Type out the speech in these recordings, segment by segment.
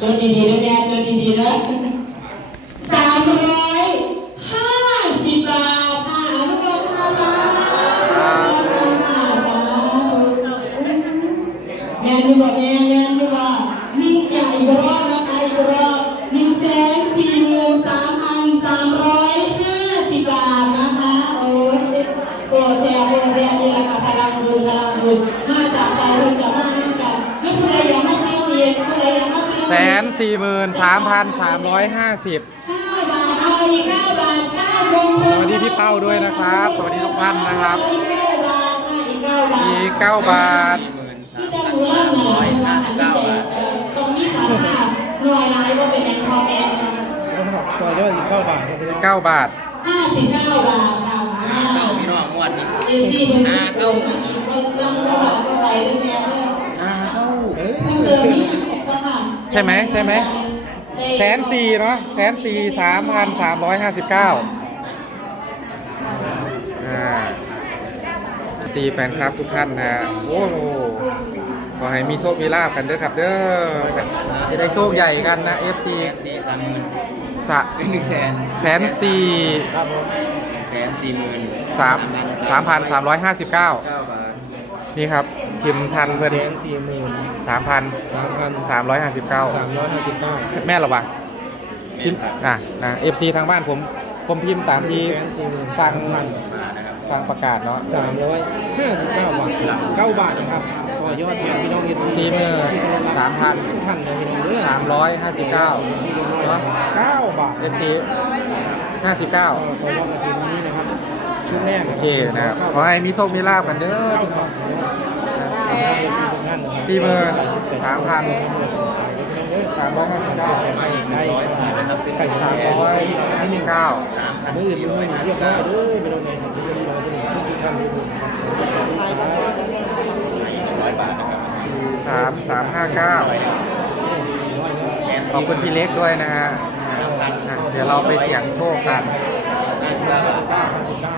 จนดีๆนะแม่จนดีๆนะสามร้อยห้าสิบบาทค่ะทุกคนค่ะแม่ที่บอกแม่แม่ที่ว่านิ่งใหญ่กรอบนะคะอีกรอบ แสนสี่หมื่นสามพันสามร้อยห้าสิบเก้าบาทเอาอีกเก้าบาทเก้ามงคลสวัสดีพี่เป้าด้วยนะครับ สวัสดีทุกท่านนะครับอีกเก้าบาทค่ะอีกเก้าบาทอีกเก้าบาทสี่หมื่นสาที่มจะพันรู้สาว่ามหน่ร้อยอยห้าสิบเก้าบาทตรงนี้ค่ะค่ะหน่วยร้ายว่าเป็นแรงคอแดงต่อยอดอีกเก้าบาทครับพี่น้องเก้าบาทห้าสิบเก้าบาทค่ะเก้าพี่น้องงวดนี้เอ็มดีเป็นห้าเก้าอีกคนยังเท่าไหร่เท่าไหร่เรื่องแม่เนี่ยห้าเก้าเอ้ย ช่ไหมใช่ไหมแสนสี่เนาะแสนสี่สามพันสามร้อยห้าสิบเก้าอ่าซีแฟนคลับทุกท่านนะโอ้โหขอให้มีโชค มีลาบกันเด้อครับเด้อจะได้โชคใหญ่กันนะ FC แสนสี่สามหมื่นสะหนึ่งแสนแสนสี่ครับผมแสนสี่หมื่นสามสามพันสามร้อยห้าสิบเก้า เก้าบาท นี่ครับพิมพ์ทันเพิ่นแสนสี่หมื่นสามพันสามพันสามร้อยห้าสิบเก้าสามร้อยห้าสิบเก้าแม่เหรอวะพิมพ์อะนะ FC ทางบ้านผมผมพิมพ์ตามที่แสนสี่หมื่นฟังพันมานะครับฟังประกาศเนาะสามร้อยห้าสิบเก้าบาทเก้าบาทนะครับต่อยอดแทนพี่น้องเอฟซีสี่หมื่นสามพันทุกท่านเลยพี่น้องเด้อสามร้อยห้าสิบเก้าเนาะเก้าบาท FC ห้าสิบเก้าก็ต่อยอดมาถึงวันนี้นะครับ ชุดแรกโอเคนะครับ ขอให้มีโชคมีลาบกันเด้อเก้าบาทนะครับสี่หมื่นสามพันสามร้อยห้าสิบเก้าได้ร้อยบาทนะครับเป็นไข่แสสามนร้อยสี่ที่หนึ่งเก้าสามพันมือสี่มืร้ออยห้าเรีสิยบบร้อเก้ายเด้อไปโดนในจะมีเราเป็นทุกท่านทุกท่านร้อยบาทนะครับสามสามห้าเก้าแสนขอบสี่คุณพี่เล็กด้วยนะฮะสามพันอะเดี๋ยวเราไปเสี่ยงโชคกันห้าสิบเก้า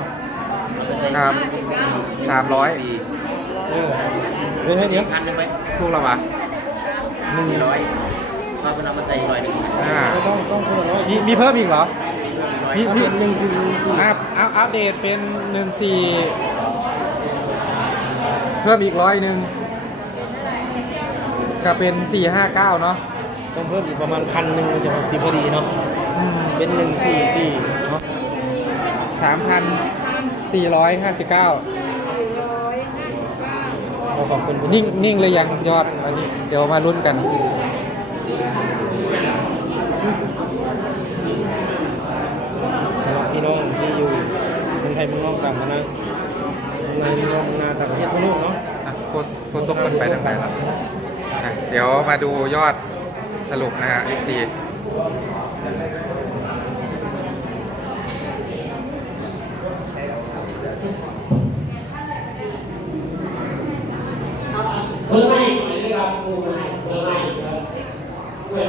ครับสามร้อยสี่เออเดี๋ยวให้เดี๋ยวพันหนึ่งไหมถูกแล้วปะสี่ร้อยก็เป็นเอามาใส่อีกร้อยหนึ่งอ่าก็ต้องต้องคนละร้อยมีมีเพิ่มอีกเหรอร้อยมีถ้าเป็นหนึ่งสี่สี่อัพอัพอัปเดตเป็นหนึ่งสี่เพิ่มอีกร้อยหนึ่งก็เป็นสี่ห้าเก้าเนาะต้องเพิ่มอีกประมาณพันหนึ่งมันจะมาสีพอดีเนาะเป็นหนึ่งสี่สี่เนาะสามพัน สี่ร้อยห้าสิบเก้าขอขอบคุณนิ่งนิ่งเลยยังยอดอันนี้เดี๋ยวมาลุ้นกัน สำหรับพี่น้องที่อยู่เมืองไทยเมืองนอกต่างกันนะในเมืองนอกเมืองนาต่างประเทศทั่วโลกเนาะอะโคสโคซกมันไปทางไหนแล้วอะเดี๋ยวมาดูยอดสรุปนะฮะ FC เพิ่มไม่ไม่รับกูไม่เพิ่มไม่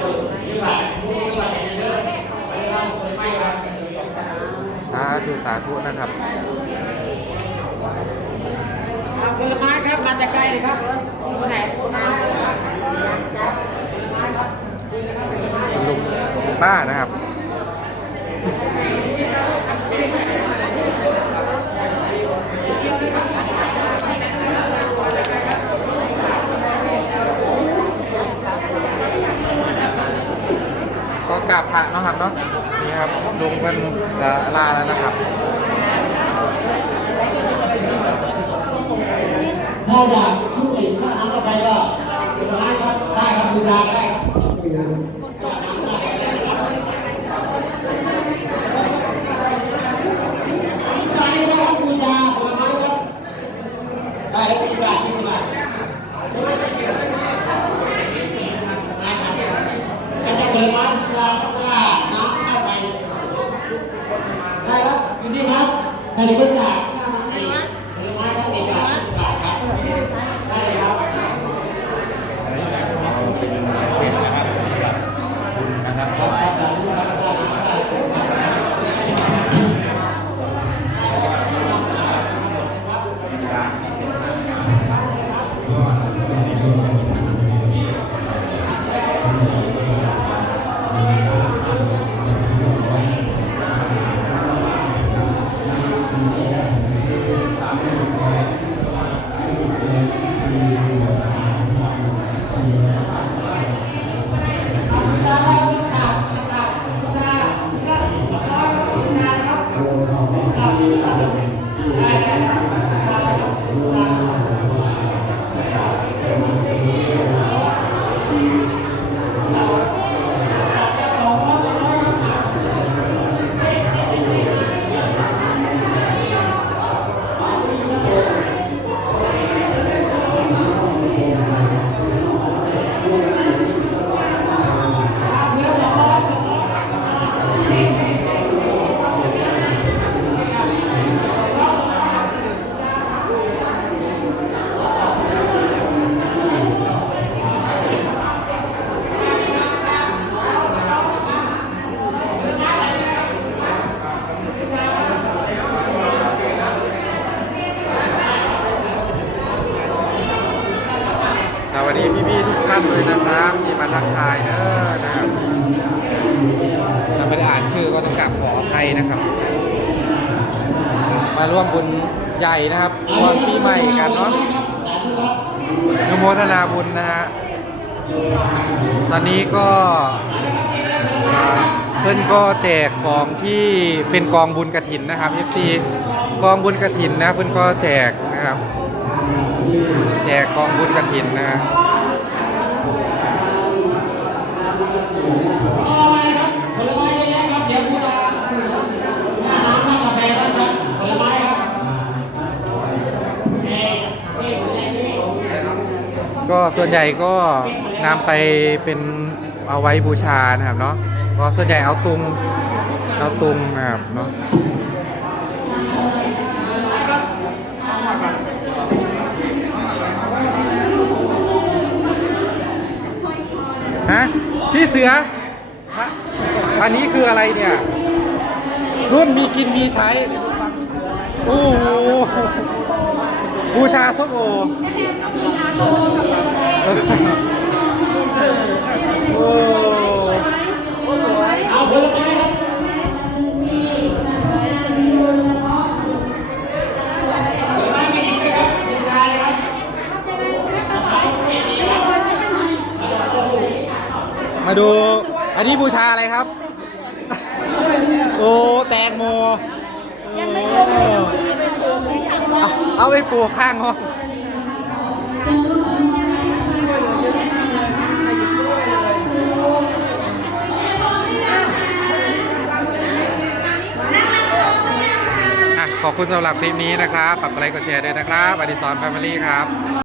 เพิ่มไม่ไม่รับกูไม่รับเด้อไม่รับเพิ่มไม่รับ สาธุสาธุนะครับผลไม้ครับมาจากไกลเลยครับคนไหนคนไหนคุณลุงคุณป้านะครับ ก็กราบพระเนาะครับเนาะนี่ครับลุงเพิ่นจะลาแล้วนะครับถ้าอยากช่วยถ้าทำต่อไปก็ได้ครับได้ครับบูชาก็ได้ครับการที่ได้รับบูชาผลไม้ครับได้รับบูชาที่บ้านแล้วก็ผลไม้บูชาก็น้ำเข้าไปได้ คุณนี่ครับใครเป็จาก นเลยนะครับที่มาทักทายเด้อนะครับถ้าไม่ได้อ่านชื่อก็ต้องกราบขออภัยนะครับ มาร่วมบุญใหญ่นะครับตอนปีใหม่กันเนาะอนุโมทนาบุญนะฮะตอนนี้ก็เพื่อนก็แจกของที่เป็นกองบุญกระถินนะครับ FC กองบุญกระถินนะเพื่อนก็แจกนะครับ แจกกองบุญกระถินนะฮะ เอาอะไรครับผลไม้เลยนะครับเดี๋ยวพูดตามหน้าน้ำหน้ากาแฟนะครับผลไม้ครับเอ้ยเอ้ยเอ้ยเอ้ย ก็ส่วนใหญ่ก็นำไปเป็นเอาไว้บูชานะครับเนาะก็ส่วนใหญ่เอาตุงเอาตุงนะครับเนาะฮะพี่เสือฮะอันนี้คืออะไรเนี่ย รุ่นมีกินมีใช้ โอ้โห บูชาส้มโอโอ้เอาผลไม้ครับผลไม้ไม่ดิบนะครับดิบรายครับมาดู อันนี้บูชาอะไรครับ โอ้ แตงโม ยังไม่ลงเลยบัญชีไปลงเลยยังว่า เอาไปปลูกข้างห้องขอบคุณสำหรับคลิปนี้นะครับ ฝากกดไลค์กดแชร์ด้วยนะครับอดิสรแฟมิลี่ครับ